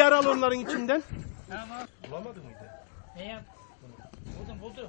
diğer al onların içinden. Tamam. Bulamadın mıydı? Ne yap? Buldum buldum.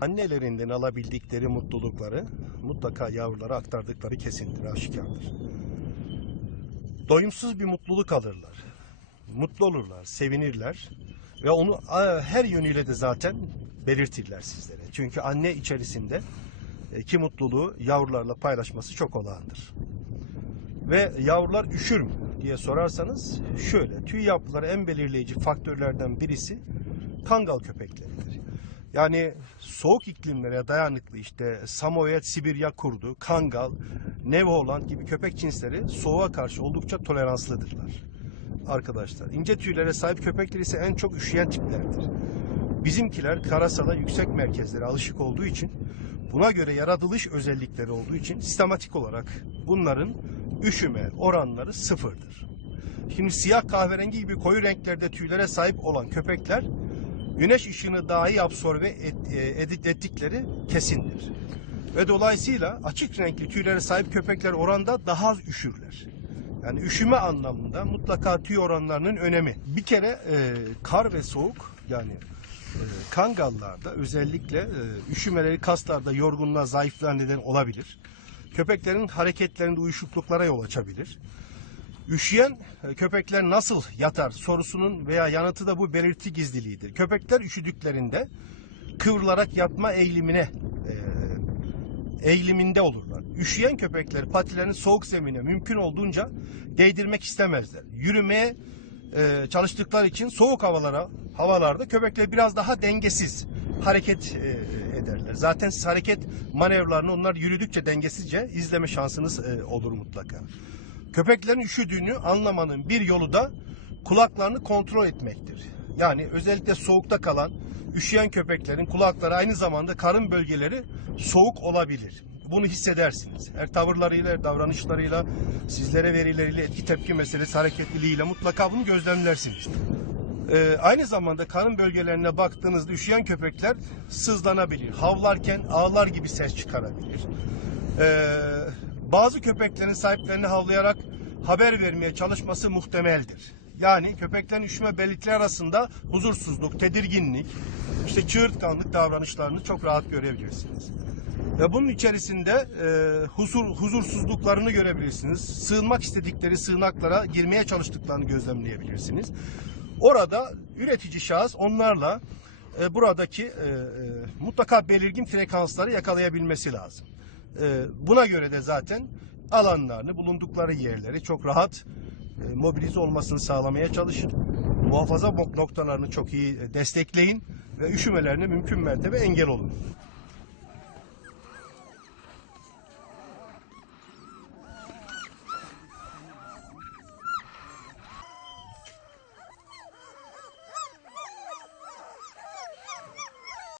Annelerinden alabildikleri mutlulukları mutlaka yavrulara aktardıkları kesindir, aşikardır. Doyumsuz bir mutluluk alırlar. Mutlu olurlar, sevinirler ve onu her yönüyle de zaten belirtirler sizlere. Çünkü anne içerisinde e, ki mutluluğu yavrularla paylaşması çok olağandır. Ve yavrular üşür mü diye sorarsanız şöyle tüy yapıları en belirleyici faktörlerden birisi kangal köpekleridir. Yani soğuk iklimlere dayanıklı işte Samoyed, Sibirya kurdu, Kangal, Nevholand gibi köpek cinsleri soğuğa karşı oldukça toleranslıdırlar. Arkadaşlar ince tüylere sahip köpekler ise en çok üşüyen tiplerdir. Bizimkiler karasala yüksek merkezlere alışık olduğu için buna göre yaratılış özellikleri olduğu için sistematik olarak bunların üşüme oranları sıfırdır. Şimdi siyah kahverengi gibi koyu renklerde tüylere sahip olan köpekler güneş ışığını dahi absorbe et, e, edit- ettikleri kesindir. Ve dolayısıyla açık renkli tüylere sahip köpekler oranda daha az üşürler. Yani üşüme anlamında mutlaka tüy oranlarının önemi. Bir kere e, kar ve soğuk yani e, kangallarda özellikle e, üşümeleri kaslarda yorgunluğa zayıflığa neden olabilir. Köpeklerin hareketlerinde uyuşukluklara yol açabilir. Üşüyen e, köpekler nasıl yatar sorusunun veya yanıtı da bu belirti gizliliğidir. Köpekler üşüdüklerinde kıvrılarak yatma eğilimine e, eğiliminde olurlar. Üşüyen köpekler patilerini soğuk zemine mümkün olduğunca değdirmek istemezler. Yürümeye e, çalıştıkları için soğuk havalara havalarda köpekler biraz daha dengesiz hareket e, ederler. Zaten siz hareket manevralarını onlar yürüdükçe dengesizce izleme şansınız e, olur mutlaka. Köpeklerin üşüdüğünü anlamanın bir yolu da kulaklarını kontrol etmektir. Yani özellikle soğukta kalan üşüyen köpeklerin kulakları aynı zamanda karın bölgeleri soğuk olabilir. Bunu hissedersiniz. Her tavırlarıyla, davranışlarıyla, sizlere verileriyle, etki tepki meselesi hareketliliğiyle mutlaka bunu gözlemlersiniz. Ee, aynı zamanda karın bölgelerine baktığınızda üşüyen köpekler sızlanabilir. Havlarken ağlar gibi ses çıkarabilir. Ee, bazı köpeklerin sahiplerini havlayarak haber vermeye çalışması muhtemeldir. Yani köpeklerin üşüme belirtileri arasında huzursuzluk, tedirginlik, işte çığırtkanlık davranışlarını çok rahat görebilirsiniz. Ve bunun içerisinde e, huzur huzursuzluklarını görebilirsiniz. Sığınmak istedikleri sığınaklara girmeye çalıştıklarını gözlemleyebilirsiniz. Orada üretici şahıs onlarla e, buradaki e, e, mutlaka belirgin frekansları yakalayabilmesi lazım. E, buna göre de zaten alanlarını, bulundukları yerleri çok rahat e, mobilize olmasını sağlamaya çalışın. Muhafaza nok- noktalarını çok iyi e, destekleyin ve üşümelerine mümkün mertebe engel olun.